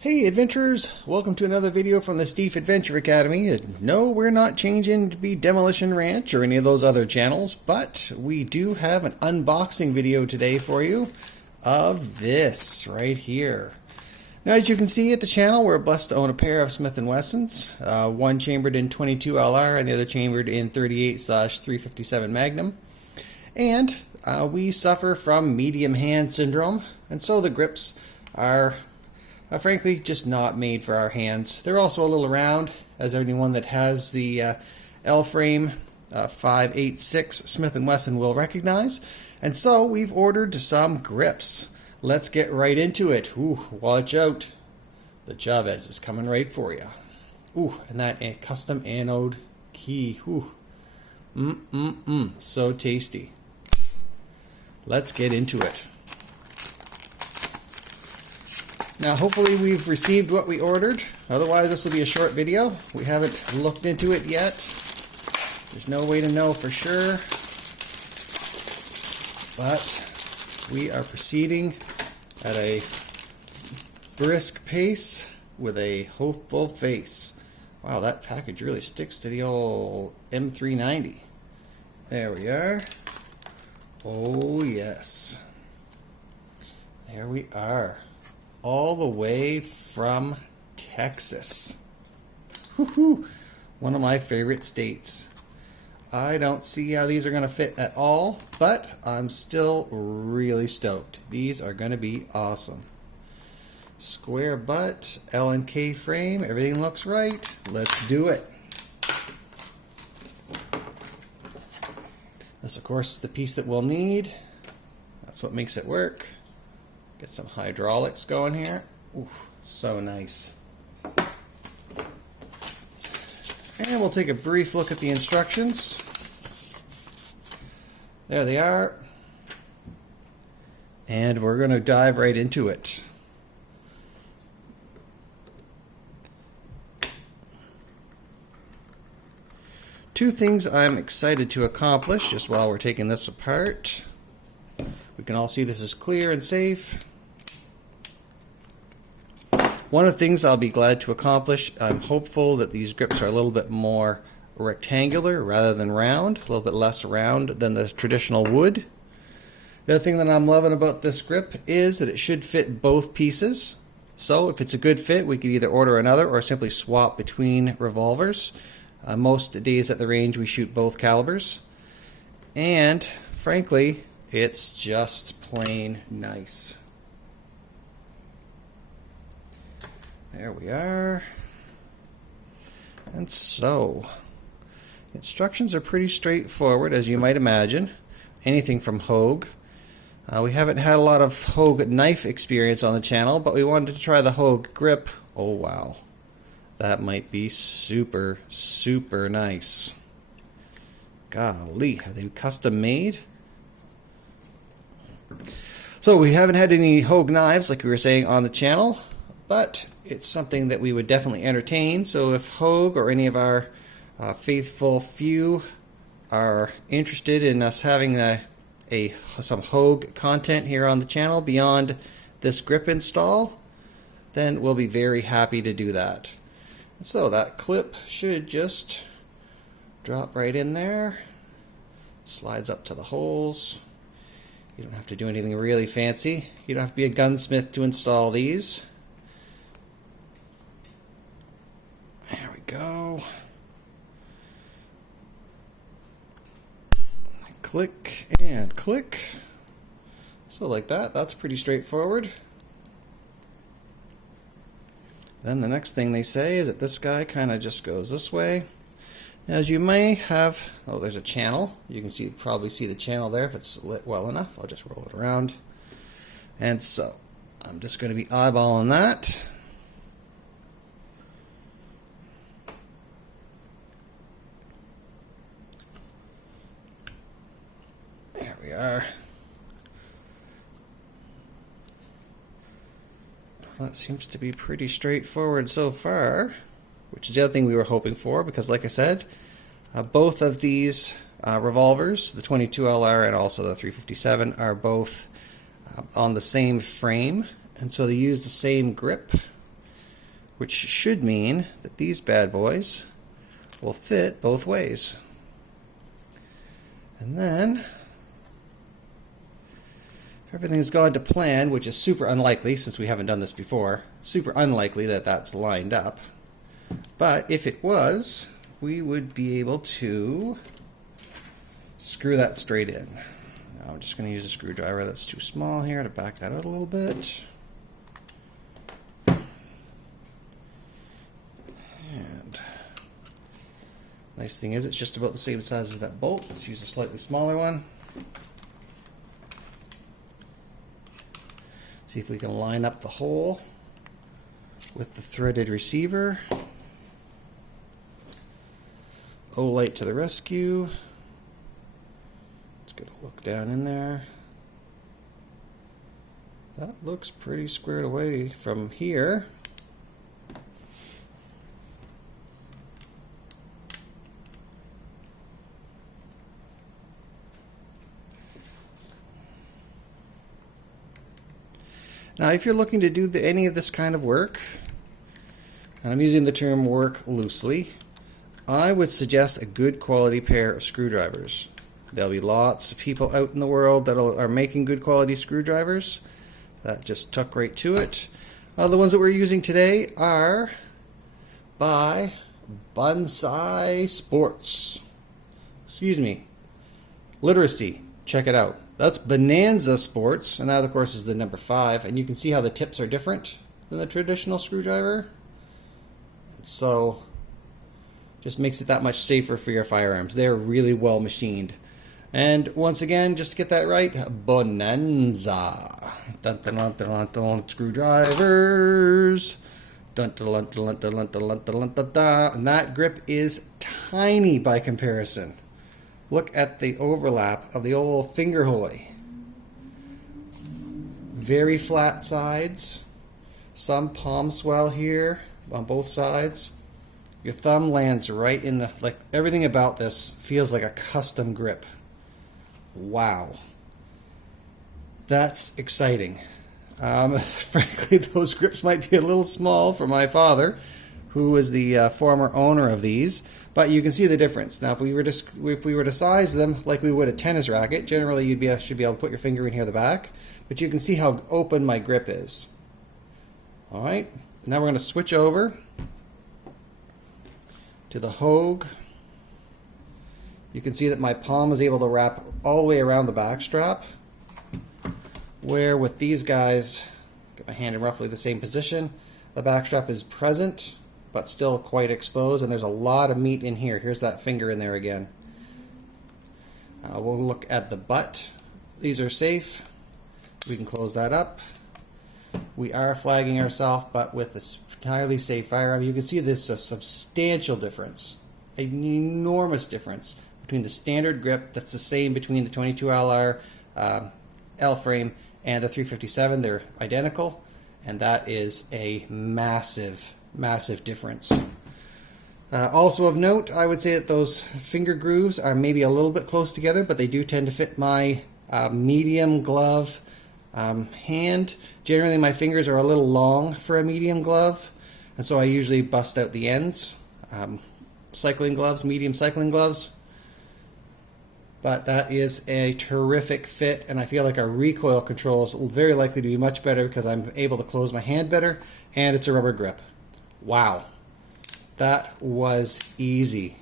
Hey adventurers, welcome to another video from the Stief Adventure Academy. No, we're not changing to be Demolition Ranch or any of those other channels, but we do have an unboxing video today for you of this right here. Now, as you can see at the channel, we're blessed to own a pair of Smith & Wessons, one chambered in 22 LR and the other chambered in 38/357 Magnum. And we suffer from medium hand syndrome, and so the grips are frankly just not made for our hands. They're also a little round, as anyone that has the L-frame 586 Smith & Wesson will recognize. And so we've ordered some grips. Let's get right into it. Ooh, watch out. The Chavez is coming right for you. Ooh, and that custom anode key. Ooh. So tasty. Let's get into it. Now, hopefully we've received what we ordered. Otherwise, this will be a short video. We haven't looked into it yet. There's no way to know for sure. But we are proceeding at a brisk pace with a hopeful face. Wow, that package really sticks to the old M390. There we are. Oh, yes. There we are. All the way from Texas. Woohoo! One of my favorite states. I don't see how these are going to fit at all, but I'm still really stoked. These are going to be awesome. Square butt, L and K frame, everything looks right. Let's do it. This, of course, is the piece that we'll need. That's what makes it work. Get some hydraulics going here. Oof, so nice. And we'll take a brief look at the instructions. There they are. And we're going to dive right into it. Two things I'm excited to accomplish just while we're taking this apart. We can all see this is clear and safe. One of the things I'll be glad to accomplish, I'm hopeful that these grips are a little bit more rectangular rather than round, a little bit less round than the traditional wood. The other thing that I'm loving about this grip is that it should fit both pieces. So if it's a good fit, we could either order another or simply swap between revolvers. Most days at the range we shoot both calibers. And frankly, it's just plain nice. There we are. And so, instructions are pretty straightforward, as you might imagine. Anything from Hogue. We haven't had a lot of Hogue knife experience on the channel, but we wanted to try the Hogue grip. Oh wow. That might be super nice. Golly, are they custom made? So we haven't had any Hogue knives, like we were saying, on the channel, but it's something that we would definitely entertain. So if Hogue or any of our faithful few are interested in us having some Hogue content here on the channel beyond this grip install, then we'll be very happy to do that. So that clip should just drop right in there, slides up to the holes. You don't have to do anything really fancy. You don't have to be a gunsmith to install these. There we go. Click and click. So like that, that's pretty straightforward. Then the next thing they say is that this guy kind of just goes this way. As you may have, oh, there's a channel. You can probably see the channel there if it's lit well enough. I'll just roll it around. And so I'm just going to be eyeballing that. There we are. That seems to be pretty straightforward so far, which is the other thing we were hoping for, because like I said, both of these revolvers, the 22 LR and also the 357, are both on the same frame, and so they use the same grip. which should mean that these bad boys will fit both ways. And then, if everything's gone to plan, which is super unlikely since we haven't done this before, super unlikely that that's lined up, but if it was, we would be able to screw that straight in. Now I'm just going to use a screwdriver that's too small here to back that out a little bit. Nice thing is it's just about the same size as that bolt. Let's use a slightly smaller one. See if we can line up the hole with the threaded receiver. Olight to the rescue. Let's get a look down in there. That looks pretty squared away from here. Now, if you're looking to do any of this kind of work, and I'm using the term work loosely, I would suggest a good quality pair of screwdrivers. There'll be lots of people out in the world that are making good quality screwdrivers. That just tuck right to it. The ones that we're using today are by Bonsai Sports. Excuse me. Literacy. Check it out. That's Bonanza Sports, and that of course is the number 5, and you can see how the tips are different than the traditional screwdriver. So just makes it that much safer for your firearms. They're really well machined. And once again, just to get that right, Bonanza. Dun, dun, dun, dun, dun, screwdrivers. Dun, dun, dun, dun, dun, dun, dun, dun, dun. And that grip is tiny by comparison. Look at the overlap of the old finger holey. Very flat sides. Some palm swell here on both sides. Your thumb lands right in the, like everything about this feels like a custom grip. Wow. That's exciting. Frankly, those grips might be a little small for my father, who is the former owner of these. But you can see the difference. Now, if we were to size them like we would a tennis racket, generally you should be able to put your finger in here at the back. But you can see how open my grip is. All right. Now we're going to switch over to the Hogue. You can see that my palm is able to wrap all the way around the back strap. Where with these guys, get my hand in roughly the same position, the back strap is present, but still quite exposed, and there's a lot of meat in here. Here's that finger in there again. We'll look at the butt. These are safe. We can close that up. We are flagging ourselves, but with this entirely safe firearm, you can see this a substantial difference, an enormous difference between the standard grip that's the same between the 22 LR L-frame and the 357. They're identical, and that is a massive difference. Also of note, I would say that those finger grooves are maybe a little bit close together, but they do tend to fit my medium glove hand. Generally, my fingers are a little long for a medium glove, and so I usually bust out the ends. Cycling gloves, medium cycling gloves. But that is a terrific fit, and I feel like our recoil control is very likely to be much better because I'm able to close my hand better, and it's a rubber grip. Wow, that was easy.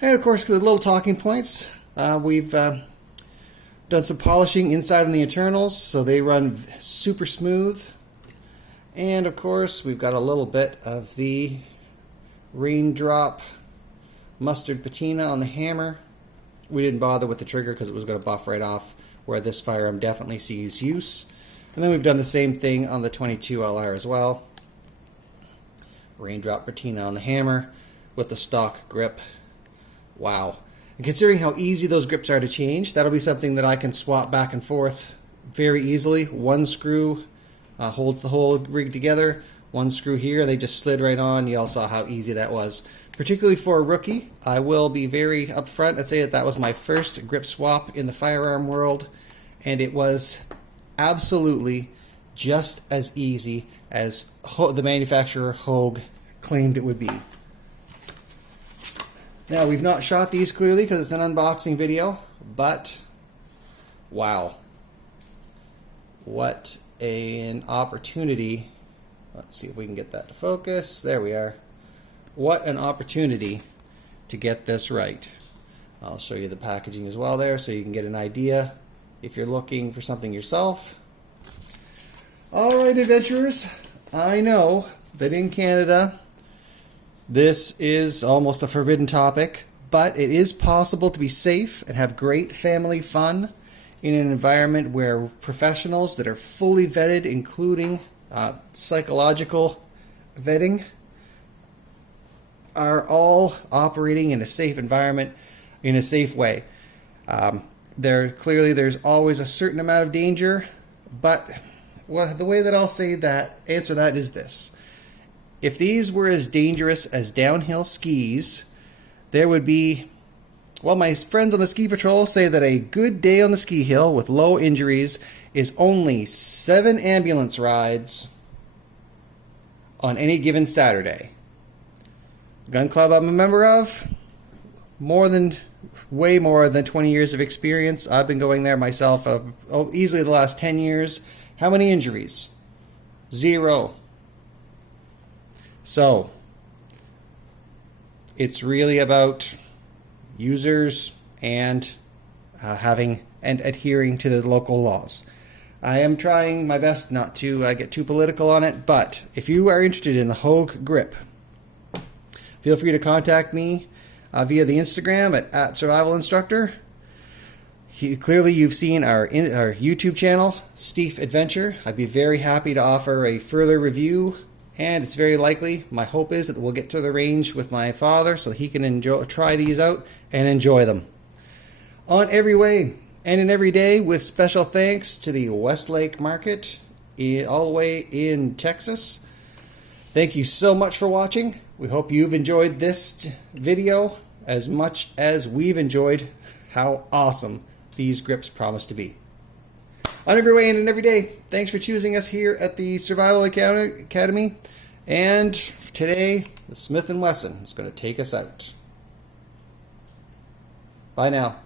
And of course, the little talking points, we've done some polishing inside on the internals, so they run super smooth. And of course, we've got a little bit of the raindrop mustard patina on the hammer. We didn't bother with the trigger because it was going to buff right off, where this firearm definitely sees use. And then we've done the same thing on the 22 LR as well. Raindrop patina on the hammer with the stock grip. Wow. And considering how easy those grips are to change, that'll be something that I can swap back and forth very easily. One screw holds the whole rig together. One screw here, they just slid right on. You all saw how easy that was. Particularly for a rookie, I will be very upfront and say that that was my first grip swap in the firearm world, and it was absolutely just as easy as the manufacturer Hogue claimed it would be. Now, we've not shot these clearly because it's an unboxing video, but wow. What an opportunity. Let's see if we can get that to focus. There we are. What an opportunity to get this right. I'll show you the packaging as well there so you can get an idea if you're looking for something yourself. Alright, adventurers, I know that in Canada this is almost a forbidden topic, but it is possible to be safe and have great family fun in an environment where professionals that are fully vetted, including psychological vetting, are all operating in a safe environment, in a safe way. There's always a certain amount of danger, but the way that I'll answer that is this. If these were as dangerous as downhill skis, there would be, well, my friends on the ski patrol say that a good day on the ski hill with low injuries is only 7 ambulance rides on any given Saturday. Gun club I'm a member of, way more than 20 years of experience. I've been going there myself easily the last 10 years. How many injuries? 0. So, it's really about users and adhering to the local laws. I am trying my best not to get too political on it, but if you are interested in the Hogue grip, feel free to contact me via the Instagram at Survival Instructor. Clearly you've seen our YouTube channel, Stief Adventure. I'd be very happy to offer a further review, and it's very likely, my hope is that we'll get to the range with my father so he can try these out and enjoy them. On every way and in every day, with special thanks to the Westlake Market all the way in Texas. Thank you so much for watching. We hope you've enjoyed this video as much as we've enjoyed how awesome these grips promise to be. On every way and in every day, thanks for choosing us here at the Survival Academy. And today, the Smith & Wesson is going to take us out. Bye now.